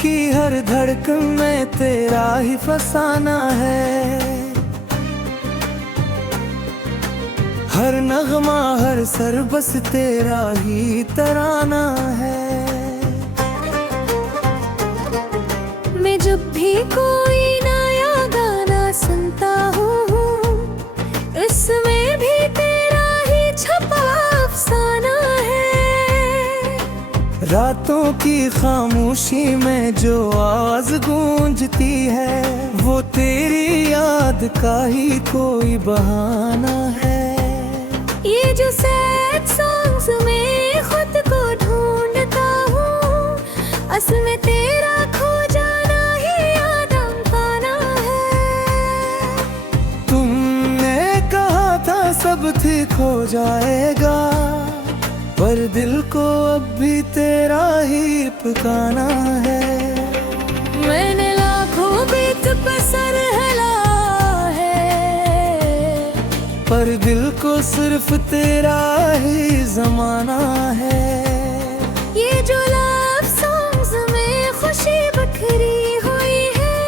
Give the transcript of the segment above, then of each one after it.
की हर धड़कन में तेरा ही फसाना है। हर नगमा हर सर बस तेरा ही तराना है। मैं जब भी कोई नया गाना सुनता हूँ, इसमें भी तेरा ही छपा अफसाना है। रातों की खामोशी में जो आवाज गूंजती है, वो तेरी याद का ही कोई बहाना है। ये जो सैड सॉन्ग्स में खुद को ढूंढता हूँ, असल में तेरा खो जाना ही आदम पाना है। तुमने कहा था सब ठीक हो जाएगा, पर दिल को अब भी तेरा ही पुकाना है। मैंने लाखों बीत पे सर हिला है, पर दिल को सिर्फ तेरा ही जमाना है। ये जो लव सॉन्ग्स में खुशी बखरी हुई है,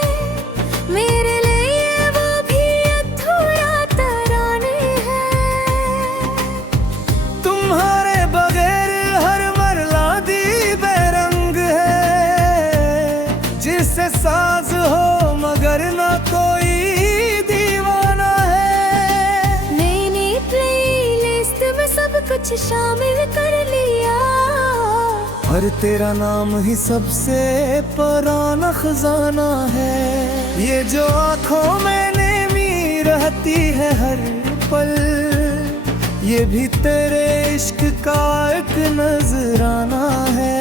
मेरे लिए वो भी अधूरा तराने हैं। तुम्हारे बगैर हर मरला दी बेरंग है, जिससे साज हो मगर ना कोई दीवाना है। मैंने प्लेलिस्ट में सब कुछ शामिल कर लिया, और तेरा नाम ही सबसे पुराना खजाना है। ये जो आँखों में नेमी रहती है हर पल, ये भी तेरे इश्क का एक नजराना है।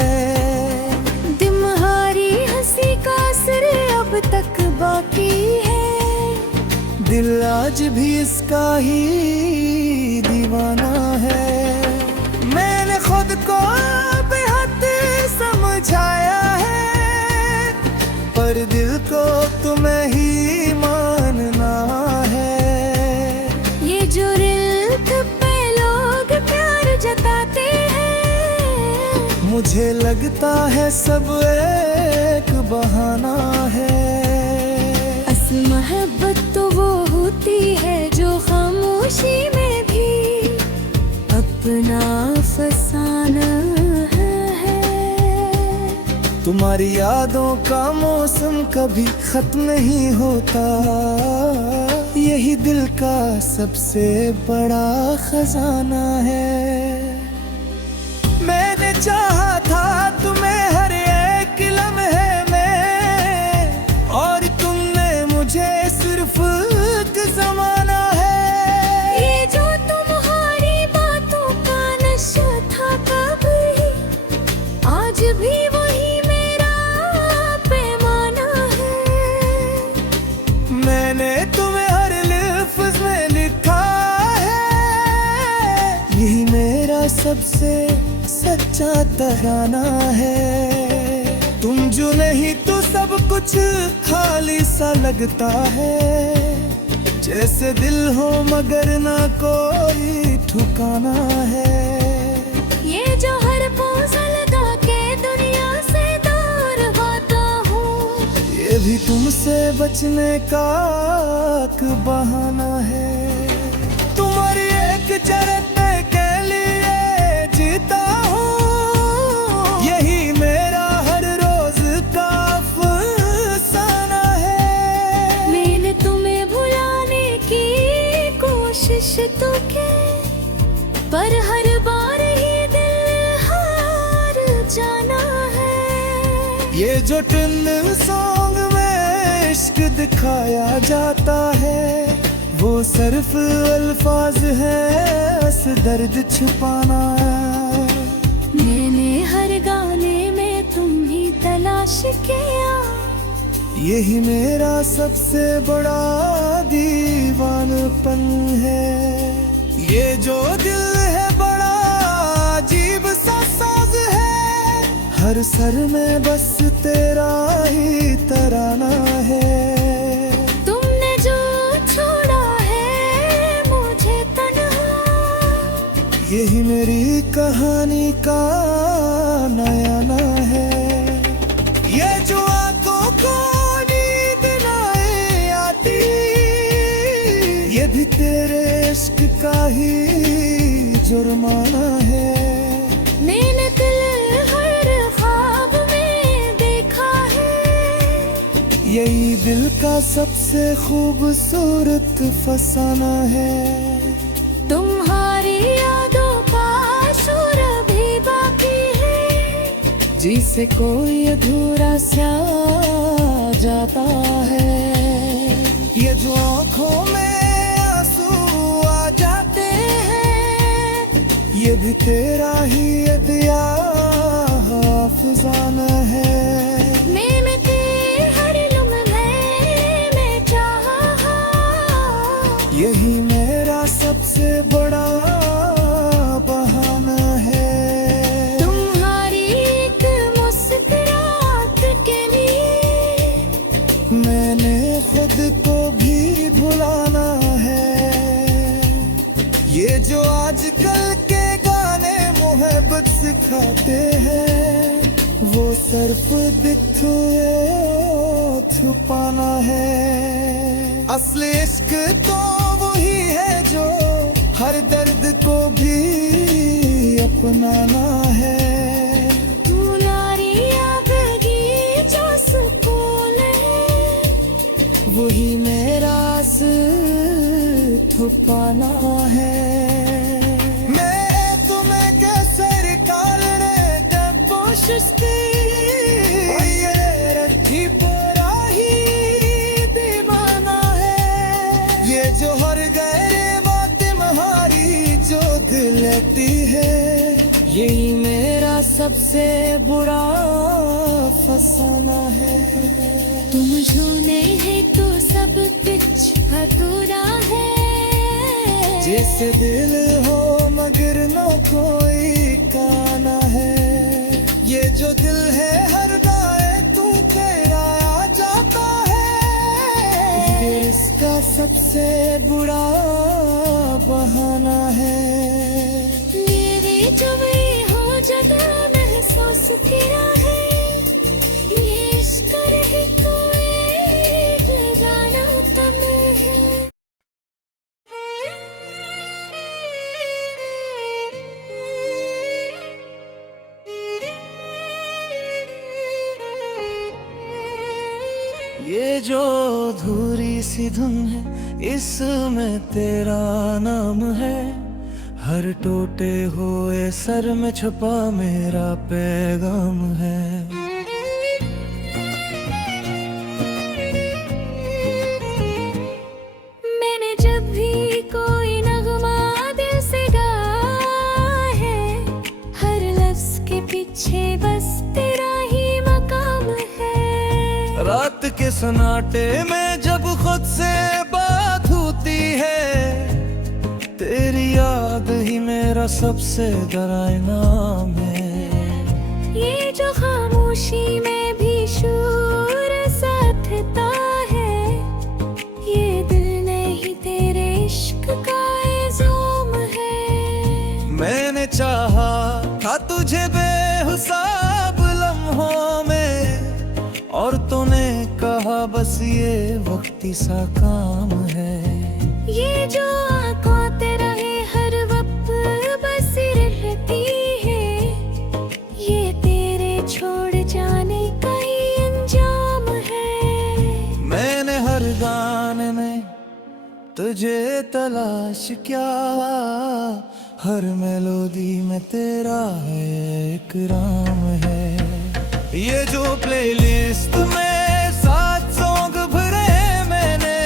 तुम्हारी हंसी का असर अब तक बाकी है, दिल आज भी इसका ही दीवाना है। मैंने खुद को बेहद समझाया है, पर दिल को तुम्हें ही मानना है। ये जो रिल्क पे लोग प्यार जताते हैं, मुझे लगता है सब एक बहाना है। असल मोहब्बत तो वो होती है जो खामोशी में भी अपना फसाना है। तुम्हारी यादों का मौसम कभी खत्म नहीं होता, यही दिल का सबसे बड़ा खजाना है। मैंने चाहा था तुम्हें हर एक लम्हे में, और तुमने मुझे सिर्फ एक ज़माना है। ये जो तुम्हारी बातों का नशा था कभी, आज भी वही मेरा पैमाना है। मैंने तुम्हें हर लफ्ज़ में लिखा है, यही मेरा सबसे सच्चा तराना है। तुम जो नहीं तो सब कुछ खाली सा लगता है, जैसे दिल हो मगर ना कोई ठिकाना है। ये जो हर पोज लगा के दुनिया से दूर होता हूँ, ये भी तुमसे बचने का एक बहाना है। तुम्हारी एक चरते के लिए जीता हूँ, यही मेरा हर रोज का अफसाना है। मैंने तुम्हें भुलाने की कोशिश तो की, पर हर बार ही दिल हार जाना है। ये जो टिन सॉन्ग में इश्क दिखाया जाता है, वो सिर्फ अल्फाज है, इस दर्द छुपाना। मैंने हर गाने में तुम ही तलाश किया, यही मेरा सबसे बड़ा दीवानपन है। ये जो दिल है बड़ा अजीब सा साज है, हर सर में बस तेरा ही तराना है। तुमने जो छोड़ा है मुझे तन्हा, यही मेरी कहानी का नया ना है। ये जो ये भी तेरे इश्क का ही जुर्माना है। मैंने दिल हर ख्वाब में देखा है, यही दिल का सबसे खूबसूरत फसाना है। तुम्हारी यादों का शोर भी बाकी है, जिसे कोई अधूरा सा जाता है। ये जो आँखों में आंसू आ जाते हैं, ये भी तेरा ही अदिया अफसाना है। मैंने तेरे हर लम्हे में चाहा, यही मेरा सबसे बड़ा बहाना है। तुम्हारी एक मुस्कुराहट के लिए मैंने खुद को भी भुलाना है। ये जो आजकल के गाने मोहब्बत सिखाते हैं, वो सिर्फ दिखुए छुपाना है। असली इश्क तो वही है जो हर दर्द को भी अपनाना है। दुलारी आबगी जो सुकून है, वही मेरा छुपाना है। मैं तुम्हें कैसे निकालने की कोशिश की, ये रखी पूरा ही दीवाना है। ये जो हर गहरे बात तुम्हारी जो दिल लेती है, यही मेरा सबसे बुरा फसाना है। तुम जो नहीं है तो सब कुछ अधूरा है। जैसे दिल हो मगर न कोई काना है। ये जो दिल है हर गाए तू तेरा आ जाता है। ये इसका सबसे बुरा बहाना है। मेरे जो भी हो जदा महसूस तेरा है, ये इश्क रहे कोई जगाना तम है। ये जो अधूरी सी धुन है, इसमें तेरा नाम है। हर टूटे हुए सर में छुपा मेरा पैगाम है। मैंने जब भी कोई नगमा दिल से गाया है, हर लफ्ज के पीछे बस तेरा ही मकाम है। रात के सन्नाटे में जब खुद से बात होती है, तेरी याद ही मेरा सबसे डरा इनाम है। ये जो खामोशी में भी शूर साथता है, ये दिल नहीं तेरे इश्क का इल्जाम है। मैंने चाहा था तुझे बेहिसाब लम्हों में, और तूने कहा बस ये वक्ती सा काम है। ये जो आंखों तेरा है हर वक्त बस रहती है, ये तेरे छोड़ जाने का ही अंजाम है। मैंने हर गाने में तुझे तलाश किया, हर मेलोडी में तेरा है इकराम है। ये जो प्लेलिस्ट में 7 सॉन्ग भरे मैंने,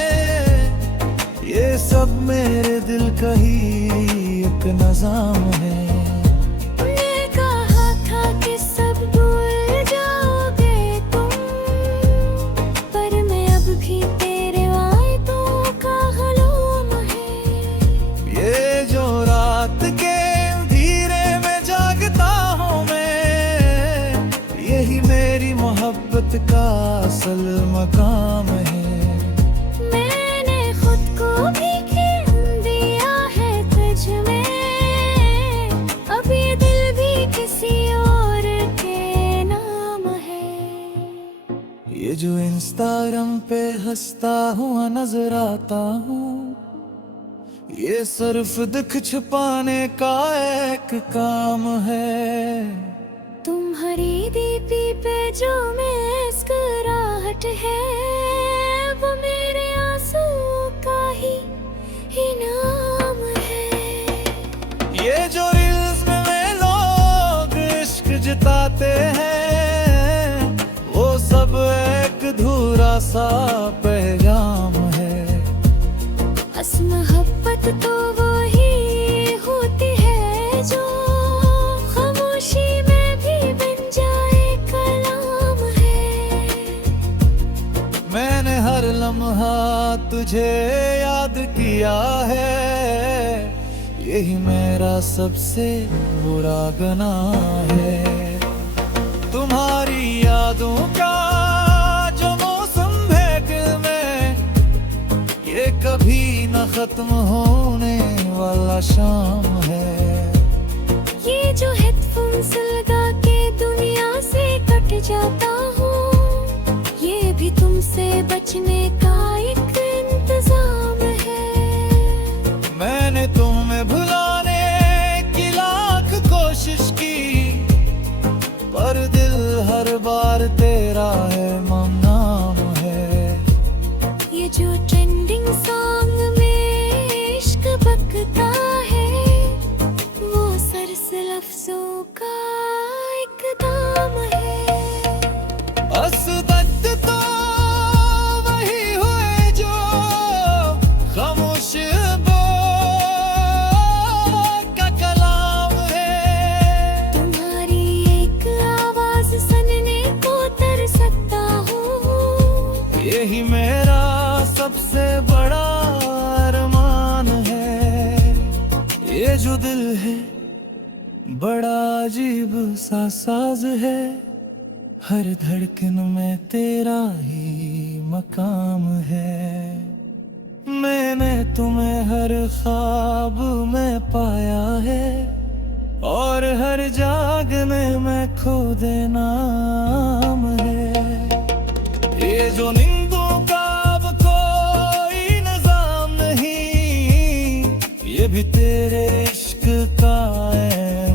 ये सब मेरे दिल का ही एक नज़ाम है। मैं कहा था कि सब भूल जाओगे तुम, पर मैं अब भी तेरे वायदों का गुलाम है। ये जो रात के अंधेरे में जागता हूँ मैं, यही मेरी मोहब्बत का असल मकाम है। मैंने खुद को भी खेल दिया है तुझ में, अब ये दिल भी किसी और के नाम है। ये जो इंस्टाग्राम पे हंसता हुआ नजर आता हूँ, ये सिर्फ दुख छुपाने का एक काम है। तुम्हारी दीपी पे जो मुस्कुराहट है, वो मेरे आंसू का ही इनाम है। ये जो इल्म में लोग इश्क जताते हैं, वो सब एक अधूरा सा पैगाम है। बस मोहब्बत तो वो ही होती है जो खामोशी में भी बन जाए कलाम है। मैंने हर लम्हा तुझे याद किया है, यही मेरा सबसे बुरा गुनाह है। तुम्हारी यादों का जो मौसम महफिल में, ये कभी न खत्म होने वाला शाम है। ये जो हेडफोन्स लगा के दुनिया से कट जाता हूँ, ये भी तुमसे बचने का एक इंतजाम है। मैंने तुम्हें भुलाने की लाख कोशिश की, पर दिल हर बार तेरा है नाम है। ये जो ट्रेंडिंग सॉन्ग में इश्क बकता है, वो सरस लफ्जों का एक दाम है। असदत तो वही हुए जो खामोश का कलाम है। तुम्हारी एक आवाज सुनने को तरसता हूँ, यही मेरा सबसे बड़ा अरमान है। ये जो दिल है बड़ा अजीब सा साज है, हर धड़कन में तेरा ही मकाम है। मैंने तुम्हें हर ख्वाब में पाया है, और हर जागने में खो देना नाम है। ये जो नींदों का अब कोई निजाम नहीं, ये भी तेरे इश्क का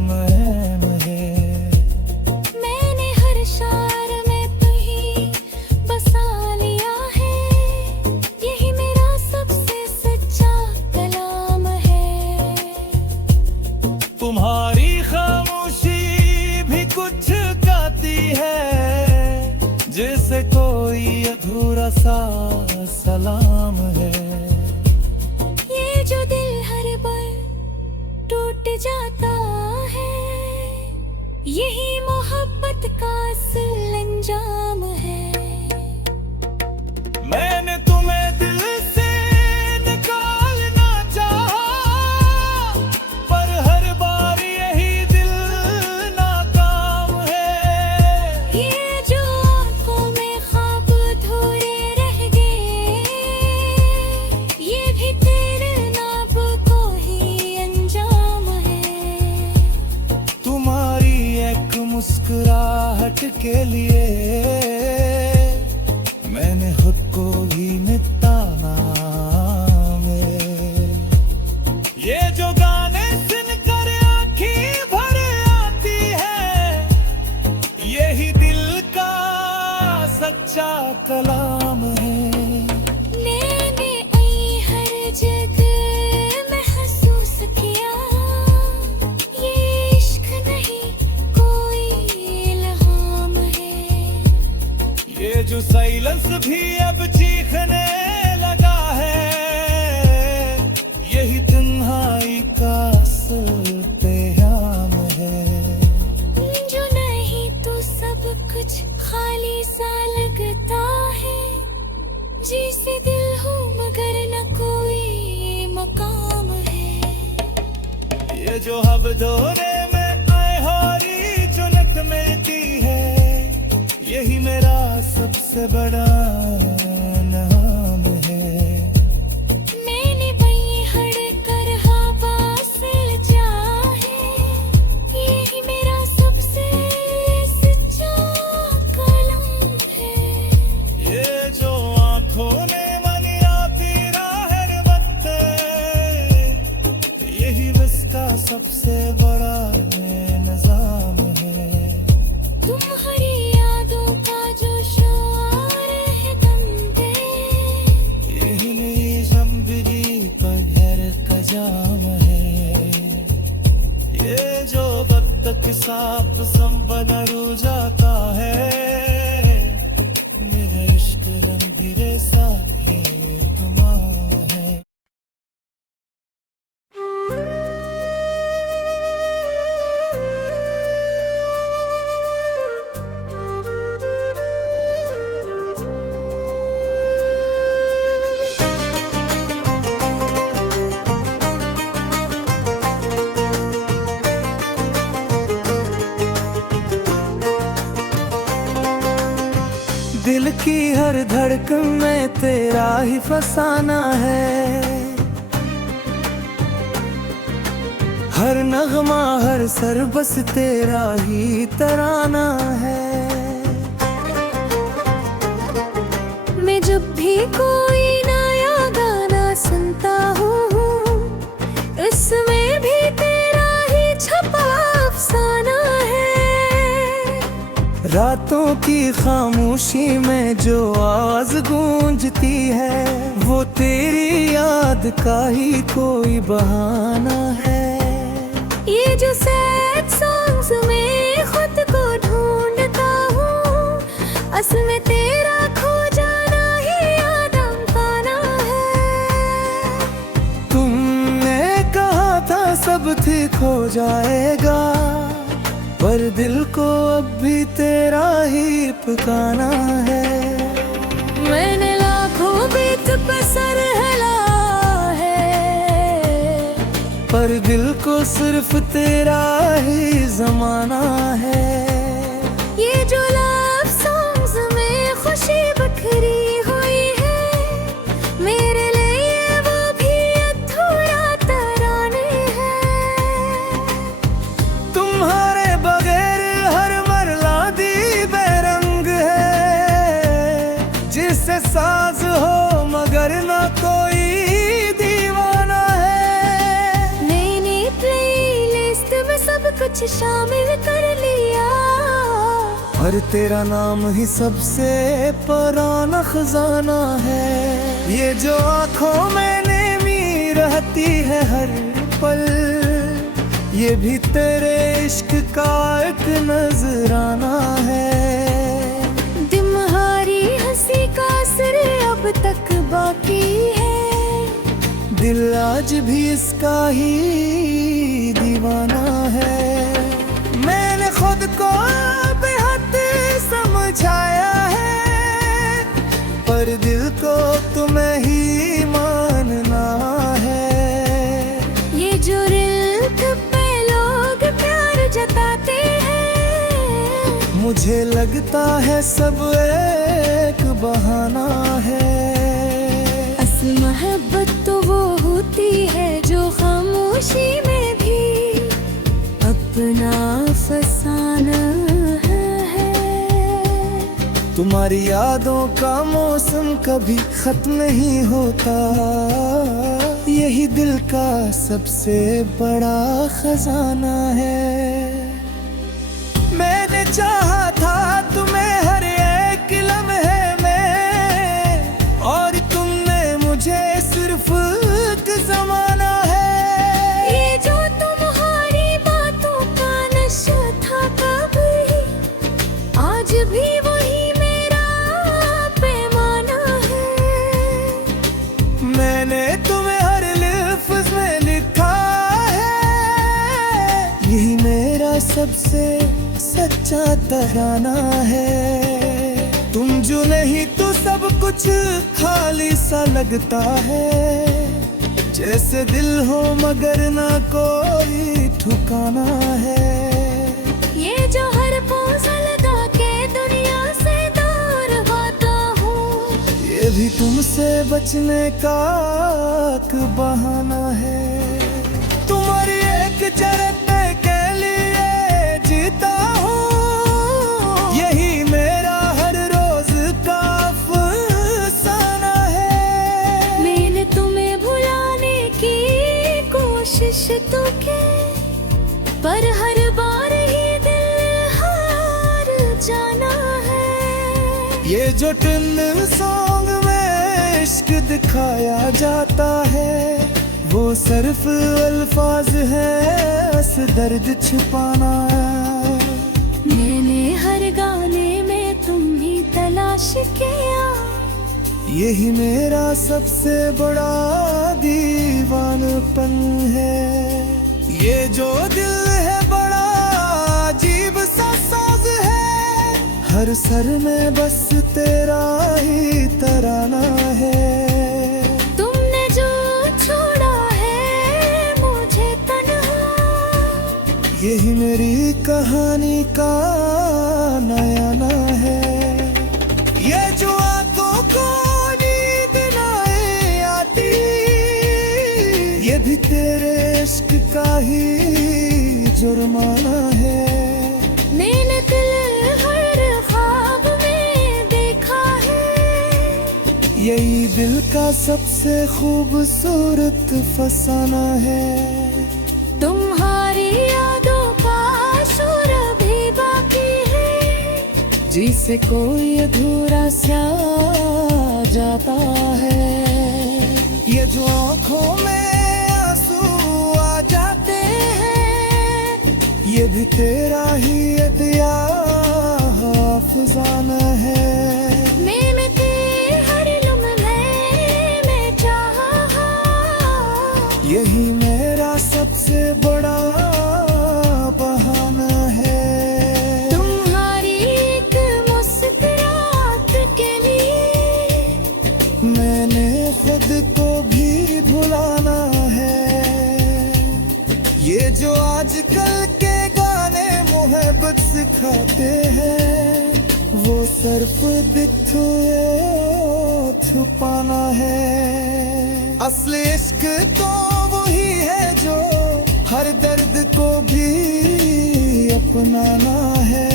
महम है। मैंने हर शार में तू ही बसा लिया है, यही मेरा सबसे सच्चा कलाम है। तुम्हारी खामोशी भी कुछ गाती है, जैसे कोई अधूरा सा सलाम है। ये जो दिल हर बार टूट जाता है, यही मोहब्बत का असल अंजाम है। मैंने तुम्हें दिल से निकालना चाहा, पर हर बार यही दिल नाकाम है। ये जो आँखों में ख्वाब अधूरे रह गए, ये भी तेरे नाप को ही अंजाम है। तुम्हारी एक मुस्कुराहट के लिए मैंने खुद को ही मिटाना है। ये जो गाने सुनकर आँखें भर आती है, यही दिल का सच्चा कलाम है। मैंने आई हर जगह महसूस किया, ये इश्क नहीं कोई इल्हाम है। ये जो साइलेंस भी अब चीखने लगा है, यही तन्हाई का असल पैगाम है। जो नहीं तो सब कुछ खाली सा लगता है, जिसे दिल हूँ मगर न कोई मकाम है। ये जो हब दोरे में आए हारी जुनत मिलती है, यही मेरा सबसे बड़ा नाम है। मैंने वही हड़ कर हवा से चाहे, यही मेरा सबसे सच्चा कलाम है। ये जो आँखों ने मनिया तेरा हर वक्त तक साफ संबंध जाता है मेरा इश्क रंगीरे सा है तुमा है दिल की हर धड़कन में तेरा ही फसाना है हर नगमा हर सर बस तेरा ही तराना है मैं जब भी कोई नया गाना सुनता हूँ इसमें भी तेरा ही छपा अफसाना है रातों की खामोशी में जो आवाज गूंजती है वो तेरी याद का ही कोई बहाना है ये जो सैड सॉन्ग्स में खुद को ढूंढता हूँ असल में तेरा खो जाना ही आदम पाना है तुमने कहा था सब ठीक हो जाएगा पर दिल को अब भी तेरा ही पुकाना है मैंने लाखों बीत पे सर हिला है पर दिल को सिर्फ तेरा ही जमाना है ये जो लव सॉन्ग्स में खुशी बखरी हुई है मेरे लिए वो भी अधूरा तराने हैं तुम्हारे बगैर हर मरला दी बेरंग है जिससे साज हो मगर न कोई दीवाना है नई नई प्लेलिस्ट में सब कुछ शामिल कर लिया और तेरा नाम ही सबसे पुराना खजाना है ये जो आंखों में नेमी रहती है हर पल ये भी तेरे इश्क का एक नजराना है तुम्हारी हंसी का असर अब तक बाकी है दिल आज भी इसका ही दीवाना है मैंने खुद को बेहद समझाया है पर दिल को तुम्हें ही मानना है ये जो रिल्क पे लोग प्यार जताते हैं मुझे लगता है सब एक बहाना है असल मोहब्बत तो वो होती है जो खामोशी में भी अपना फसाना है तुम्हारी यादों का मौसम कभी खत्म नहीं होता यही दिल का सबसे बड़ा खजाना है मैंने चाहा था तुम्हें हर एक लम्हे में और तुमने मुझे सिर्फ एक जमाना है ये जो तुम्हारी बातों का नशा था कभी आज भी वही मेरा पैमाना है मैंने तुम्हें हर लफ्ज़ में लिखा है यही मेरा सबसे सच्चा तराना है तुम जो नहीं तो सब कुछ खाली सा लगता है जैसे दिल हो मगर ना कोई ठिकाना है ये जो हर पोज लगा के दुनिया से दूर होता हूँ ये भी तुमसे बचने का एक बहाना है तुम्हारी एक जरत के लिए जीता हूँ यही मेरा हर रोज का अफसाना है मैंने तुम्हें भुलाने की कोशिश तो की पर हर बार ही दिल हार जाना है ये जो टिन सॉन्ग में इश्क दिखाया जाता है वो सिर्फ अल्फाज है, बस दर्द छिपाना है। मैंने हर गाने में तुम ही तलाश किया, यही मेरा सबसे बड़ा दीवानपन है। ये जो दिल है बड़ा अजीब सा साज है, हर सर में बस तेरा ही तराना है। तुमने जो छोड़ा है मुझे तन्हा, यही मेरी कहानी का नया ना है। ये जो आंखों को नींद ना आती, ये भी तेरे इश्क का ही जुर्माना है। मैंने दिल हर ख्वाब में देखा है, यही दिल का सबसे खूबसूरत फसाना है। तुम्हारी यादों का शोर भी बाकी है, जिसे कोई अधूरा सा जाता है। ये जो आंखों में आंसू आ जाते हैं, ये भी तेरा ही दिया हाफिजाना है। मैंने तेरे हर लम्हे में चाहा, यही मेरा सबसे बड़ा बहाना है। तुम्हारी एक मुस्कुराहट के लिए मैंने खुद को भी भुलाना है। ये जो आजकल के गाने मोहब्बत सिखाते हैं, वो सिर्फ दिखुए छुपाना है। असली इश्क तो वही है जो हर दर्द को भी अपनाना है।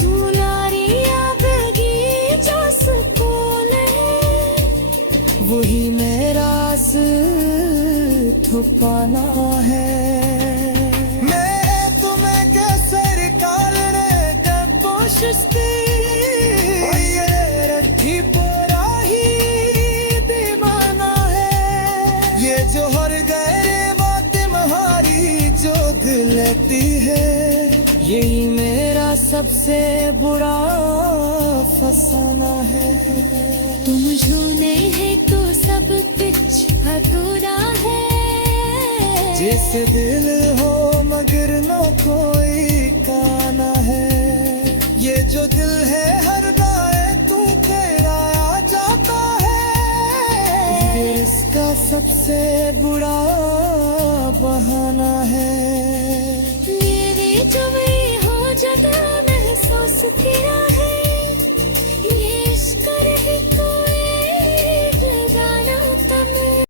तू नारी आबगी जो सुकून है, वही मेरा छुपाना है। मैं तुम्हें कैसे कालने का कोशिश की, ये रखी पूरा ही दीवाना है। ये जो हर गहरे बात तुम्हारी जो दिल लेती है, यही मेरा सबसे बुरा फसाना है। तुम जो नहीं है तो सब कुछ अधूरा है। जैसे दिल हो मगर न कोई काना है। ये जो दिल है हर गाए तू तेरा आ जाता है, ये इसका सबसे बुरा बहाना है। मेरी जो भी हो जाता